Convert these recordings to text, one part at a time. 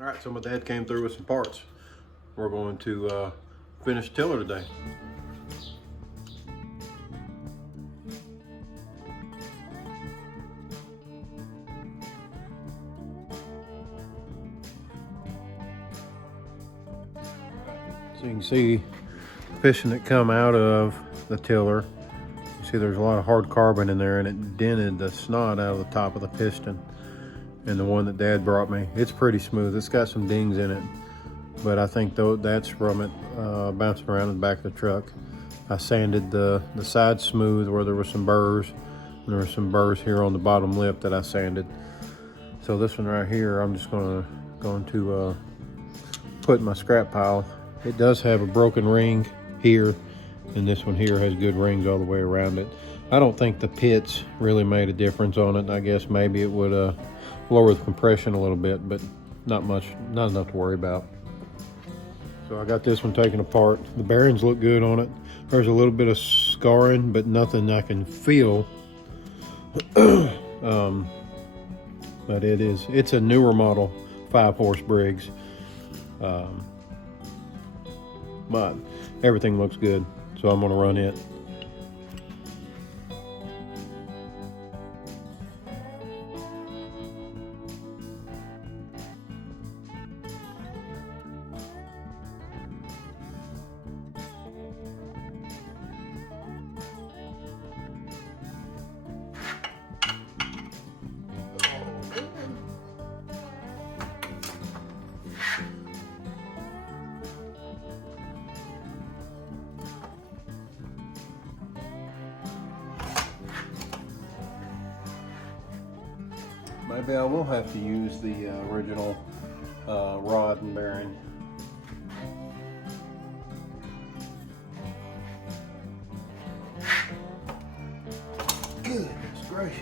All right, so my dad came through with some parts. We're going to finish tiller today. So you can see fishing that come out of the tiller. You see there's a lot of hard carbon in there, and it dented the snot out of the top of the piston. And the one that Dad brought me, it's pretty smooth. It's got some dings in it, but I think though that's from it bouncing around in the back of the truck. I sanded the side smooth where there were some burrs, and there were some burrs here on the bottom lip that I sanded. So this one right here, I'm just going to put in my scrap pile. It does have a broken ring here, and this one here has good rings all the way around it. I don't think the pits really made a difference on it. I guess maybe it would lower the compression a little bit, but not much, not enough to worry about. So I got this one taken apart. The bearings look good on it. There's a little bit of scarring, but nothing I can feel. But it's a newer model 5-horse Briggs. But everything looks good, so I'm gonna run it. Maybe I will have to use the original rod and bearing. Goodness gracious.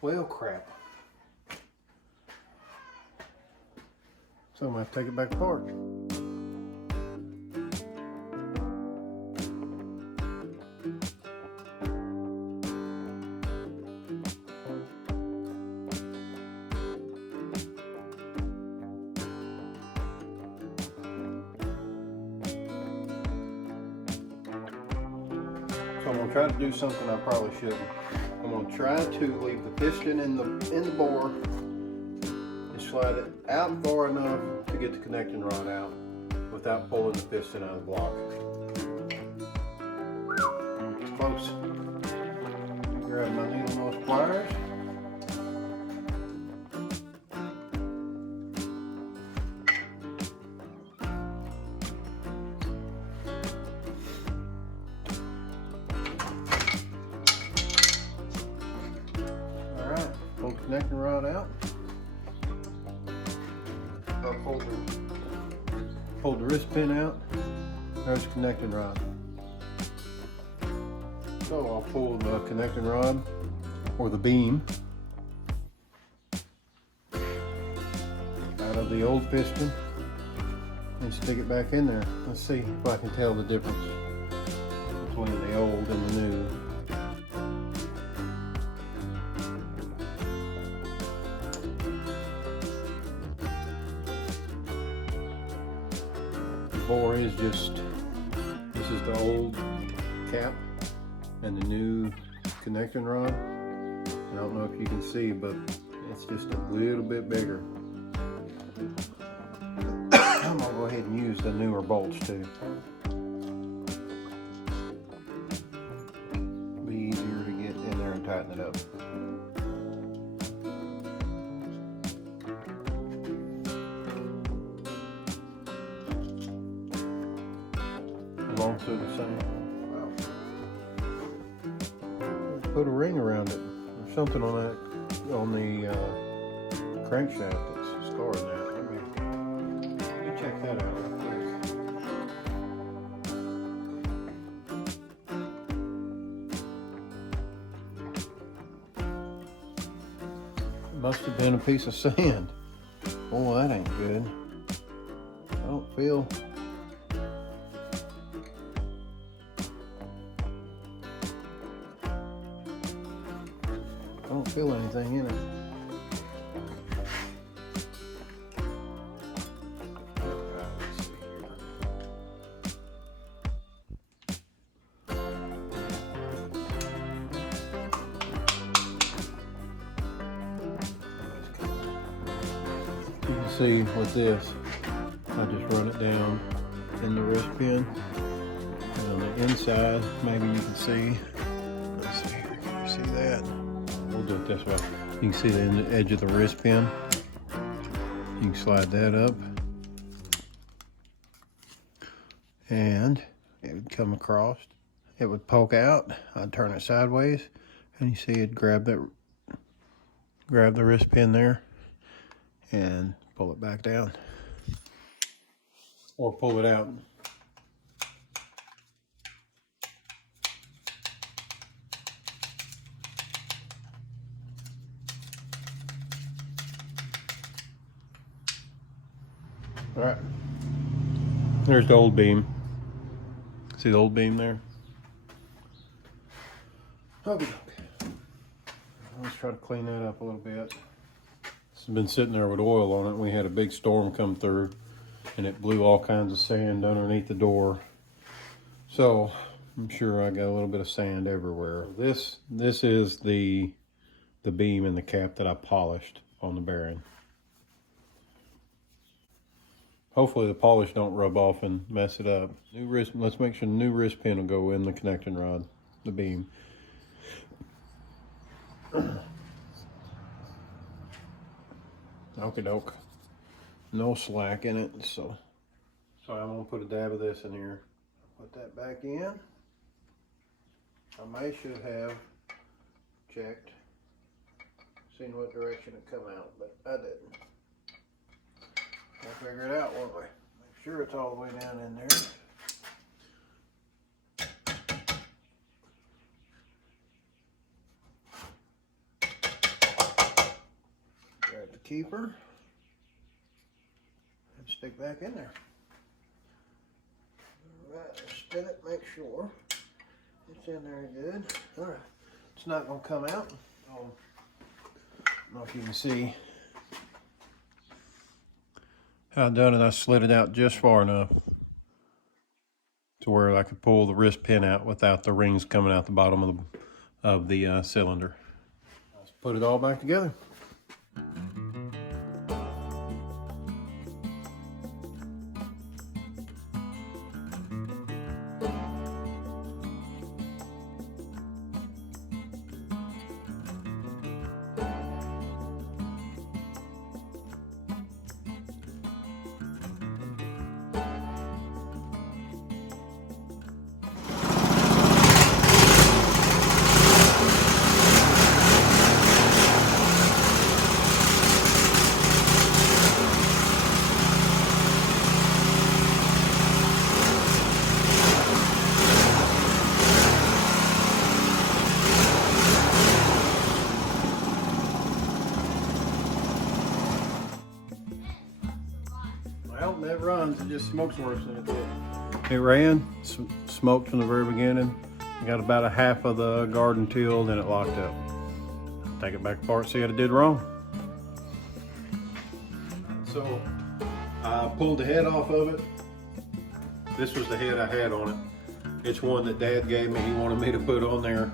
Well, crap. So I'm gonna have to take it back apart. So I'm gonna try to do something I probably shouldn't. I'm going to try to leave the piston in the bore and slide it out far enough to get the connecting rod out without pulling the piston out of the block. It's close. Grab my needle nose pliers. Pull the connecting rod out. I'll pull the wrist pin out. There's the connecting rod. So I'll pull the connecting rod or the beam out of the old piston and stick it back in there. Let's see if I can tell the difference between the old and the new. Bore is just, this is the old cap and the new connecting rod. I don't know if you can see, but it's just a little bit bigger. I'm gonna go ahead and use the newer bolts too. Be easier to get in there and tighten it up. Long to the same. Wow. put a ring around it. There's something on that, on the crankshaft that's scarring that. Let me check that out real quick. Must have been a piece of sand. Oh, that ain't good. I don't feel anything in it. Let's see here. You can see with this, I just run it down in the wrist pin, and on the inside, maybe you can see. Let's see here. Can you see that? We'll do it this way. You can see the edge of the wrist pin. You can slide that up, and it would come across. It would poke out. I'd turn it sideways, and you see it grab the wrist pin there, and pull it back down, or pull it out. All right, there's the old beam. See the old beam there? Okay. Let's try to clean that up a little bit. It's been sitting there with oil on it. We had a big storm come through, and it blew all kinds of sand underneath the door. So I'm sure I got a little bit of sand everywhere. This is the beam and the cap that I polished on the bearing. Hopefully the polish don't rub off and mess it up. Let's make sure the new wrist pin will go in the connecting rod, the beam. Okie doke. No slack in it, so I'm gonna put a dab of this in here. Put that back in. I should have checked, seen what direction it come out, but I didn't. We'll figure it out, won't we? Make sure it's all the way down in there. Grab the keeper and stick back in there. All right, spin it, make sure it's in there good. All right, it's not gonna come out. I don't know if you can see how I done it. I slid it out just far enough to where I could pull the wrist pin out without the rings coming out the bottom of the cylinder. Let's put it all back together. Well, it runs, it just smokes worse than it did. It ran, smoked from the very beginning. I got about a half of the garden tilled and it locked up. Take it back apart, see what I did wrong. So I pulled the head off of it. This was the head I had on it. It's one that Dad gave me, he wanted me to put on there.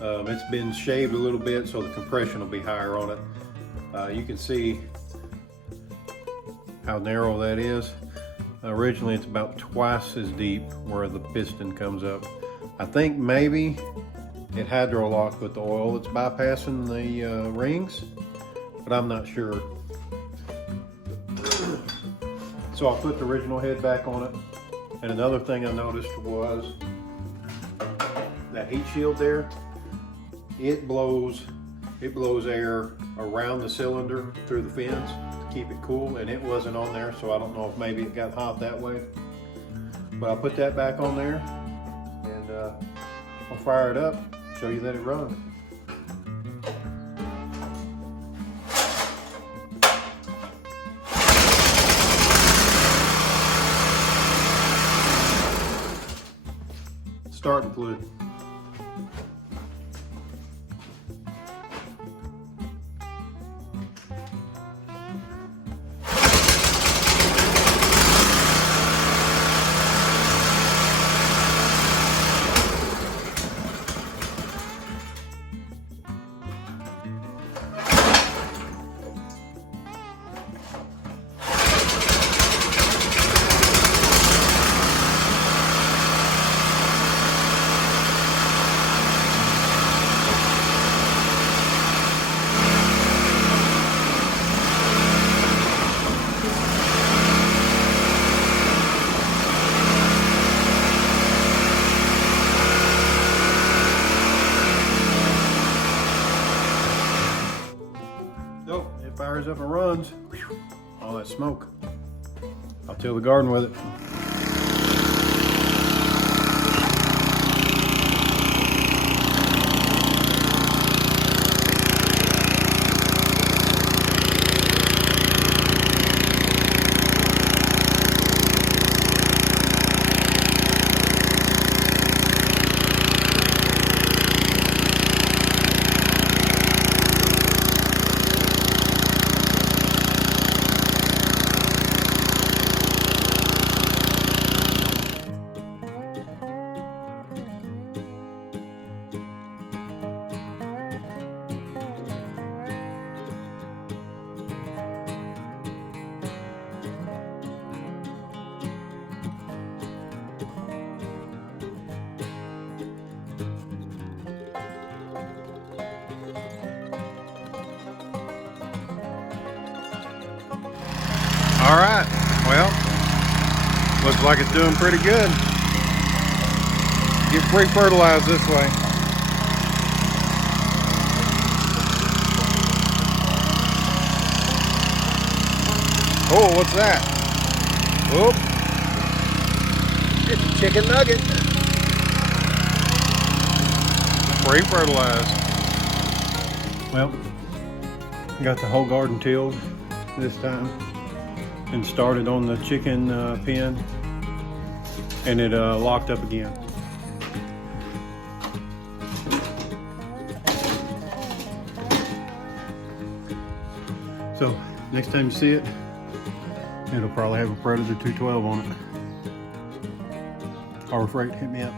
It's been shaved a little bit so the compression will be higher on it. You can see how narrow that is. Originally it's about twice as deep where the piston comes up. I think maybe it hydro-locked with the oil that's bypassing the rings, but I'm not sure. So I'll put the original head back on it. And another thing I noticed was that heat shield there, it blows air around the cylinder through the fins to keep it cool, and it wasn't on there, so I don't know if maybe it got hot that way. But I'll put that back on there, and I'll fire it up, show you that it runs. Starting fluid. So it fires up and runs. Whew, all that smoke. I'll till the garden with it. All right, well, looks like it's doing pretty good. Get pre-fertilized this way. Oh, what's that? Whoop. It's a chicken nugget. Pre-fertilized. Well, got the whole garden tilled this time and started on the chicken pen, and it locked up again. So next time you see it, it'll probably have a Predator 212 on it. Harbor Freight, hit me up.